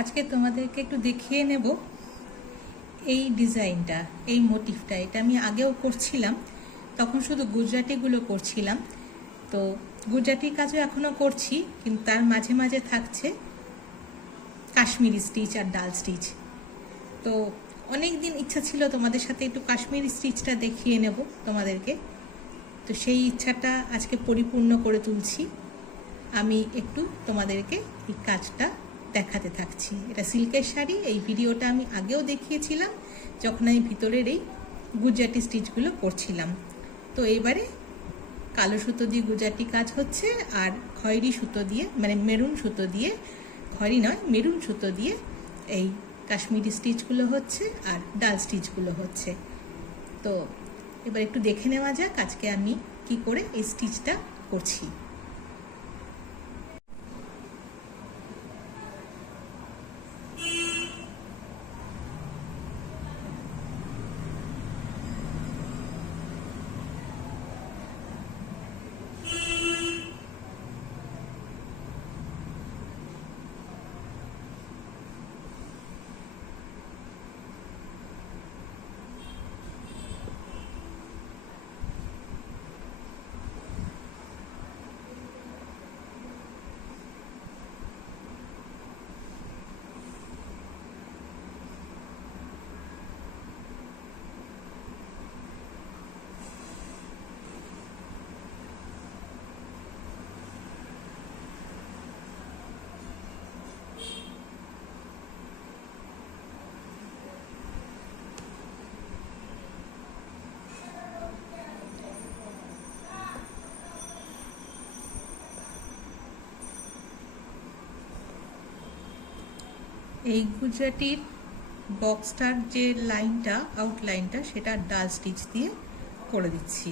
আজকে তোমাদেরকে একটু দেখিয়ে নেব এই ডিজাইনটা, এই মোটিভটা। এটা আমি আগেও করছিলাম, তখন শুধু গুজরাটিগুলো করছিলাম। তো গুজরাটি কাজও এখনও করছি, কিন্তু তার মাঝে মাঝে থাকছে কাশ্মীরি স্টিচ আর ডাল স্টিচ। তো অনেক দিন ইচ্ছা ছিল তোমাদের সাথে একটু কাশ্মীরি স্টিচটা দেখিয়ে নেব তোমাদেরকে। তো সেই ইচ্ছাটা আজকে পরিপূর্ণ করে তুলছি। আমি একটু তোমাদেরকে এই কাজটা দেখাতে থাকছি। এটা সিল্কের শাড়ি। এই ভিডিওটা আমি আগেও দেখিয়েছিলাম যখন আমি ভিতরের এই গুজরাটি স্টিচগুলো করছিলাম। তো এবারে কালো সুতো দিয়ে গুজরাটি কাজ হচ্ছে, আর খয়েরি সুতো দিয়ে, মানে মেরুন সুতো দিয়ে, খয়েরি নয় মেরুন সুতো দিয়ে এই কাশ্মীরি স্টিচগুলো হচ্ছে আর ডাল স্টিচগুলো হচ্ছে। তো এবার একটু দেখে নেওয়া যাক আজকে আমি কি করে এই স্টিচটা করছি। এই গুজরাটির বক্সটার যে লাইনটা, আউটলাইনটা, সেটা ডাল স্টিচ দিয়ে করে দিচ্ছি।